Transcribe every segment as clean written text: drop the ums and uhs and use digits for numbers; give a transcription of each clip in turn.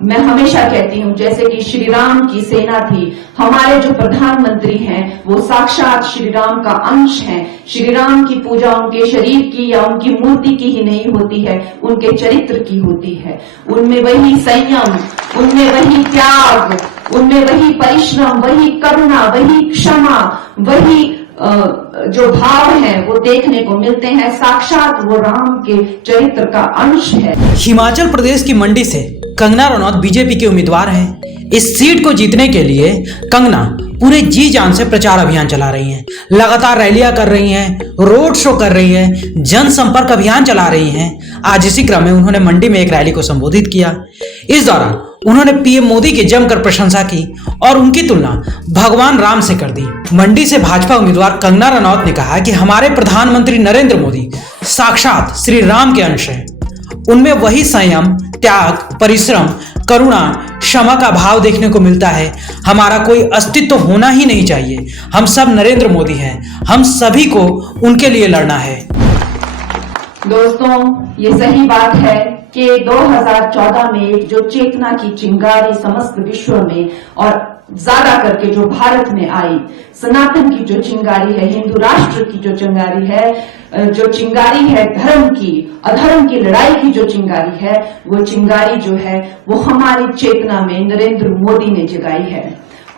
मैं हमेशा कहती हूँ, जैसे कि श्री राम की सेना थी, हमारे जो प्रधानमंत्री हैं वो साक्षात श्री राम का अंश हैं। श्री राम की पूजा उनके शरीर की या उनकी मूर्ति की ही नहीं होती है, उनके चरित्र की होती है। उनमें वही संयम, उनमें वही त्याग, उनमें वही परिश्रम, वही करुणा, वही क्षमा, वही जो भाव है वो देखने को मिलते हैं। साक्षात वो राम के चरित्र का अंश है। हिमाचल प्रदेश की मंडी से कंगना रनौत बीजेपी के उम्मीदवार हैं। इस सीट को जीतने के लिए कंगना पूरे जी जान से प्रचार अभियान चला रही हैं, लगातार रैलियां कर रही हैं, रोड शो कर रही हैं, जनसंपर्क अभियान चला रही हैं। आज इसी क्रम में उन्होंने मंडी में एक रैली को संबोधित किया। इस दौरान उन्होंने पीएम मोदी की जमकर प्रशंसा की और उनकी तुलना भगवान राम से कर दी। मंडी से भाजपा उम्मीदवार कंगना रनौत ने कहा कि हमारे प्रधानमंत्री नरेंद्र मोदी साक्षात श्री राम के अंश हैं। उनमें वही संयम, त्याग, परिश्रम, करुणा, क्षमा का भाव देखने को मिलता है। हमारा कोई अस्तित्व होना ही नहीं चाहिए। हम सब नरेंद्र मोदी हैं। हम सभी को उनके लिए लड़ना है। दोस्तों, ये सही बात है कि 2014 में एक जो चेतना की चिंगारी समस्त विश्व में और ज्यादा करके जो भारत में आई, सनातन की जो चिंगारी है, हिंदू राष्ट्र की जो चिंगारी है, जो चिंगारी है धर्म की, अधर्म की लड़ाई की जो चिंगारी है, वो चिंगारी जो है वो हमारी चेतना में नरेंद्र मोदी ने जगाई है।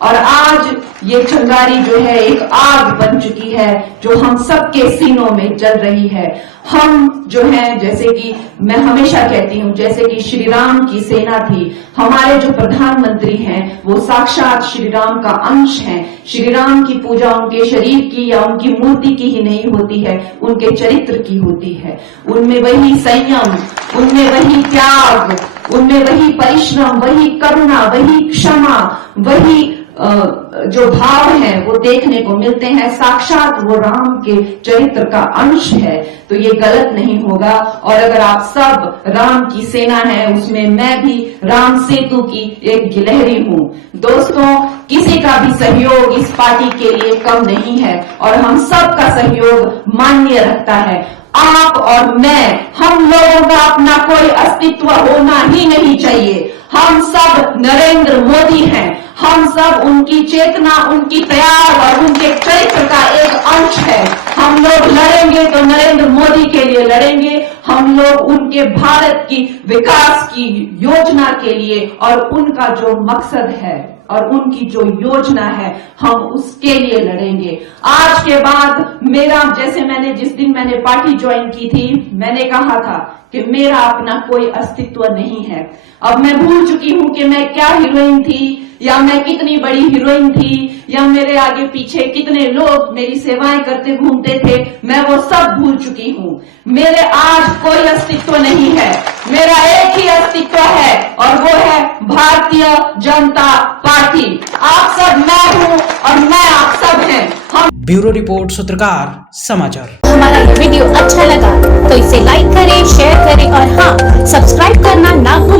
और आज ये चिंगारी जो है एक आग बन चुकी है जो हम सबके सीनों में जल रही है। हम जो है, जैसे कि मैं हमेशा कहती हूँ, जैसे कि श्री राम की सेना थी, हमारे जो प्रधानमंत्री हैं वो साक्षात श्री राम का अंश हैं। श्री राम की पूजा उनके शरीर की या उनकी मूर्ति की ही नहीं होती है, उनके चरित्र की होती है। उनमें वही संयम, उनमें वही त्याग, उनमें वही परिश्रम, वही करुणा, वही क्षमा, वही जो भाव है वो देखने को मिलते हैं। साक्षात वो राम के चरित्र का अंश है, तो ये गलत नहीं होगा। और अगर आप सब राम की सेना है, उसमें मैं भी राम सेतु की एक गिलहरी हूँ। दोस्तों, किसी का भी सहयोग इस पार्टी के लिए कम नहीं है और हम सब का सहयोग मान्य रखता है। आप और मैं, हम लोगों का अपना कोई अस्तित्व होना ही नहीं चाहिए। हम सब नरेंद्र मोदी हैं। हम सब उनकी चेतना, उनकी त्याग और उनके चरित्र का एक अंश है। हम लोग लड़ेंगे तो नरेंद्र मोदी के लिए लड़ेंगे। हम लोग उनके भारत की विकास की योजना के लिए और उनका जो मकसद है और उनकी जो योजना है, हम उसके लिए लड़ेंगे। आज के बाद मेरा, जैसे मैंने जिस दिन मैंने पार्टी ज्वाइन की थी, मैंने कहा था कि मेरा अपना कोई अस्तित्व नहीं है। अब मैं भूल चुकी हूँ कि मैं क्या हीरोइन थी या मैं कितनी बड़ी हीरोइन थी या मेरे आगे पीछे कितने लोग मेरी सेवाएं करते घूमते थे। मैं वो सब भूल चुकी हूँ। मेरे आज कोई अस्तित्व नहीं है। मेरा एक ही अस्तित्व है और वो है भारतीय जनता पार्टी। आप सब मैं हूँ और मैं आप सब हैं। हम ब्यूरो रिपोर्ट, सूत्रकार समाचार। हमारा ये वीडियो अच्छा लगा तो इसे लाइक करें, शेयर करें और हाँ, सब्सक्राइब करना ना भूलें।